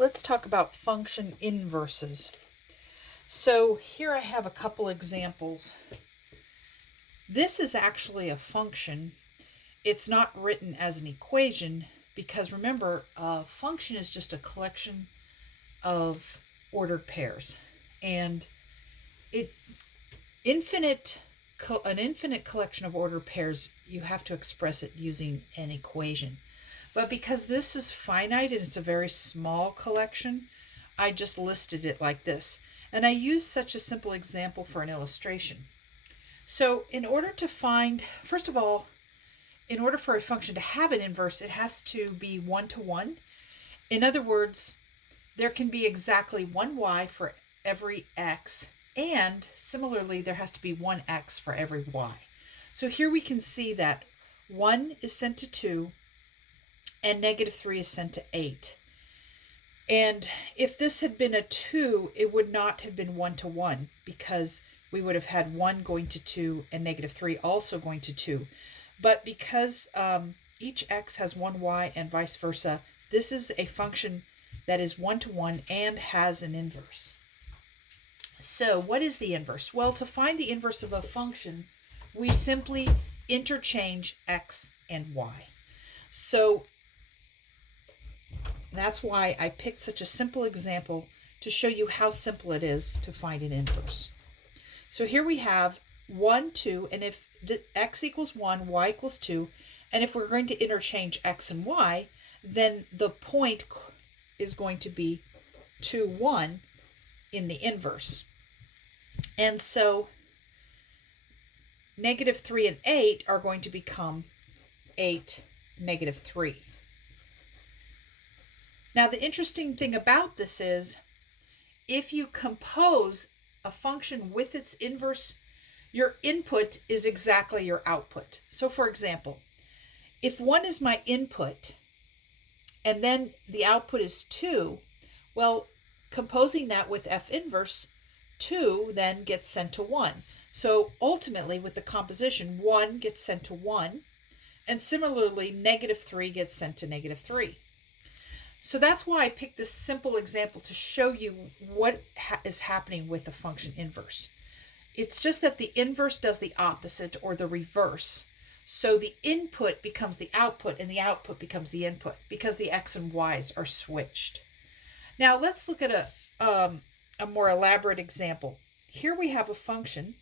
let's talk about function inverses. So here I have a couple examples. This is actually a function. It's not written as an equation because remember, a function is just a collection of ordered pairs. And it an infinite collection of ordered pairs, you have to express it using an equation. But because this is finite and it's a very small collection, I just listed it like this. And I use such a simple example for an illustration. So in order to find, first of all, in order for a function to have an inverse, it has to be one-to-one. In other words, there can be exactly one y for every x, and similarly, there has to be one x for every y. So here we can see that 1 is sent to 2, and -3 is sent to 8. And if this had been a 2, it would not have been one-to-one because we would have had 1 going to 2 and -3 also going to 2. But because each x has one y and vice versa, this is a function that is one-to-one and has an inverse. So what is the inverse? Well, to find the inverse of a function, we simply interchange x and y. So that's why I picked such a simple example to show you how simple it is to find an inverse. So here we have 1, 2, and if the x equals 1, y equals 2, and if we're going to interchange x and y, then the point is going to be 2, 1 in the inverse. And so -3 and 8 are going to become 8, -3. Now, the interesting thing about this is if you compose a function with its inverse, your input is exactly your output. So for example, if 1 is my input and then the output is 2, well, composing that with f inverse, 2 then gets sent to 1. So ultimately with the composition, 1 gets sent to 1, and similarly -3 gets sent to -3. So that's why I picked this simple example to show you what is happening with a function inverse. It's just that the inverse does the opposite or the reverse. So the input becomes the output and the output becomes the input because the x and y's are switched. Now let's look at a more elaborate example. Here we have a function.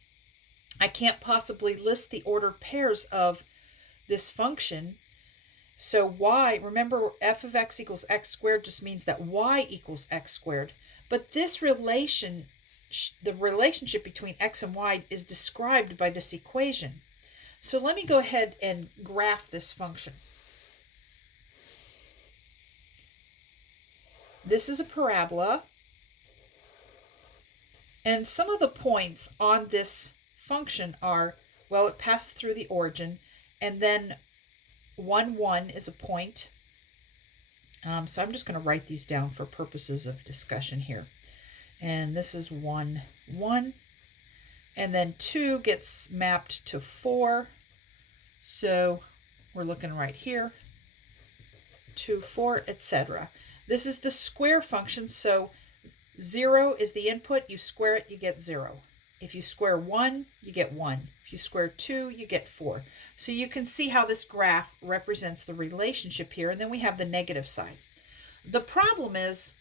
I can't possibly list the ordered pairs of this function. So y, remember f of x equals x squared just means that y equals x squared. But this the relationship between x and y is described by this equation. So let me go ahead and graph this function. This is a parabola. And some of the points on this function are, well, it passes through the origin, and then 1, 1 is a point. So I'm just going to write these down for purposes of discussion here. And this is 1, 1. And then 2 gets mapped to 4. So we're looking right here. 2, 4, etc. This is the square function. So 0 is the input. You square it, you get 0. If you square 1, you get 1. If you square 2, you get 4. So you can see how this graph represents the relationship here. And then we have the negative side. The problem is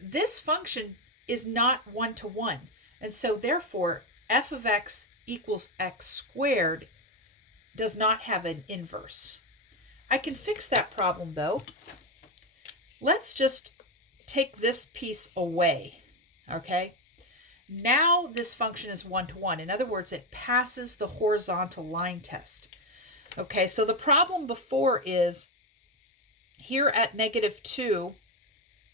this function is not one-to-one. And so therefore, f of x equals x squared does not have an inverse. I can fix that problem though. Let's just take this piece away, okay? Now this function is one-to-one. In other words, it passes the horizontal line test. Okay, so the problem before is here at -2,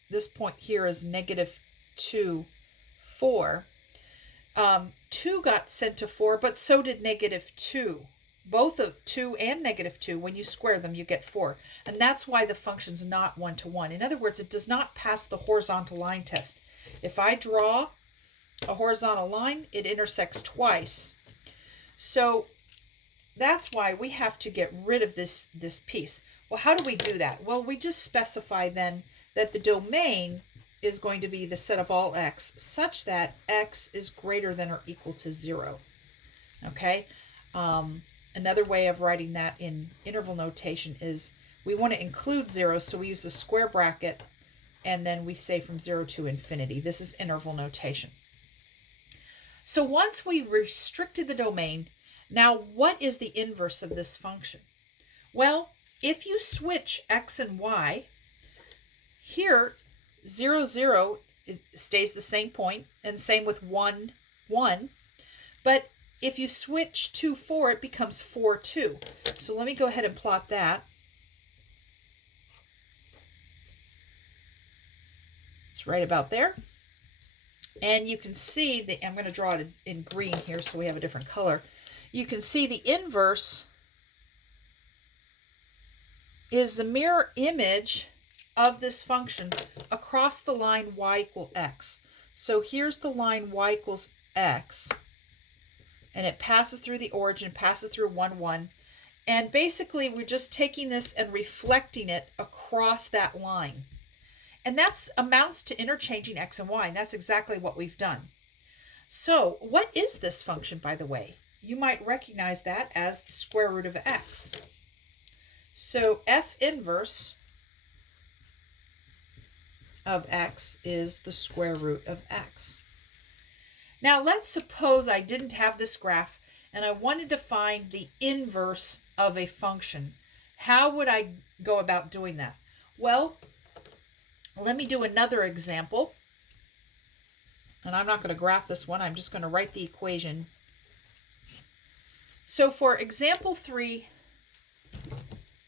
this point here is -2, 4. 2 got sent to 4, but so did -2. Both of 2 and -2, when you square them, you get 4. And that's why the function's not one-to-one. In other words, it does not pass the horizontal line test. If I draw a horizontal line, it intersects twice. So that's why we have to get rid of this piece. Well, how do we do that? Well, we just specify then that the domain is going to be the set of all x such that x is greater than or equal to 0. Okay? Another way of writing that in interval notation is we want to include 0, so we use the square bracket, and then we say from 0 to infinity. This is interval notation. So once we restricted the domain, now what is the inverse of this function? Well, if you switch x and y, here 0, 0 stays the same point, and same with 1, 1. But if you switch 2, 4, it becomes 4, 2. So let me go ahead and plot that. It's right about there. And you can see that I'm going to draw it in green here so we have a different color. You can see the inverse is the mirror image of this function across the line y equal x. So here's the line y equals x, and it passes through the origin, passes through 1, 1. And basically we're just taking this and reflecting it across that line. And that amounts to interchanging x and y, and that's exactly what we've done. So what is this function, by the way? You might recognize that as the square root of x. So f inverse of x is the square root of x. Now let's suppose I didn't have this graph and I wanted to find the inverse of a function. How would I go about doing that? Well, let me do another example. And I'm not going to graph this one. I'm just going to write the equation. So for example 3,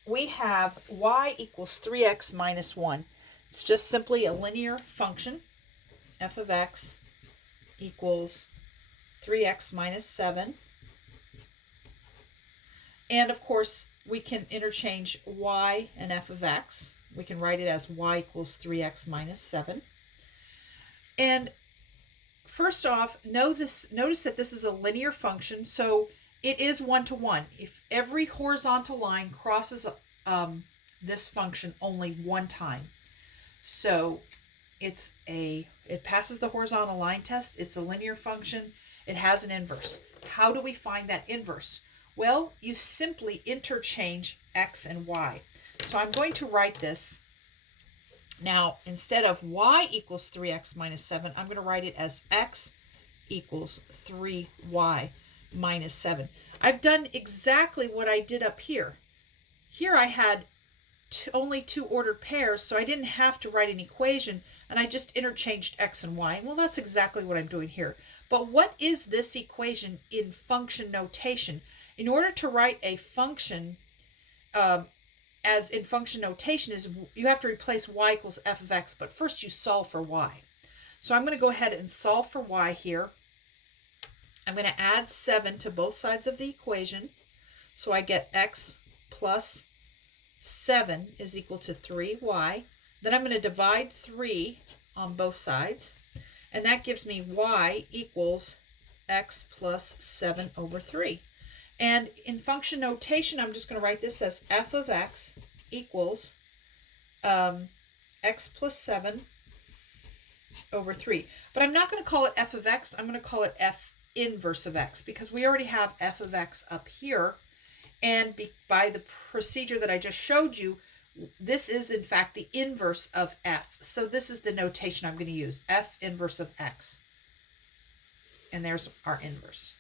we have y equals 3x minus 1. It's just simply a linear function. F of x equals 3x minus 7. And of course, we can interchange y and f of x. We can write it as y equals 3x minus 7. And first off, notice that this is a linear function, so it is one-to-one. If every horizontal line crosses this function only one time. So it passes the horizontal line test. It's a linear function. It has an inverse. How do we find that inverse? Well, you simply interchange x and y. So I'm going to write this. Now, instead of y equals 3x minus 7, I'm going to write it as x equals 3y minus 7. I've done exactly what I did up here. Here I had only 2 ordered pairs, so I didn't have to write an equation, and I just interchanged x and y. Well, that's exactly what I'm doing here. But what is this equation in function notation? In order to write a function as in function notation, is you have to replace y equals f of x, but first you solve for y. So I'm going to go ahead and solve for y here. I'm going to add 7 to both sides of the equation. So I get x plus 7 is equal to 3y. Then I'm going to divide 3 on both sides. And that gives me y equals x plus 7 over 3. And in function notation, I'm just going to write this as f of x equals x plus 7 over 3. But I'm not going to call it f of x. I'm going to call it f inverse of x because we already have f of x up here. And by the procedure that I just showed you, this is in fact the inverse of f. So this is the notation I'm going to use, f inverse of x. And there's our inverse.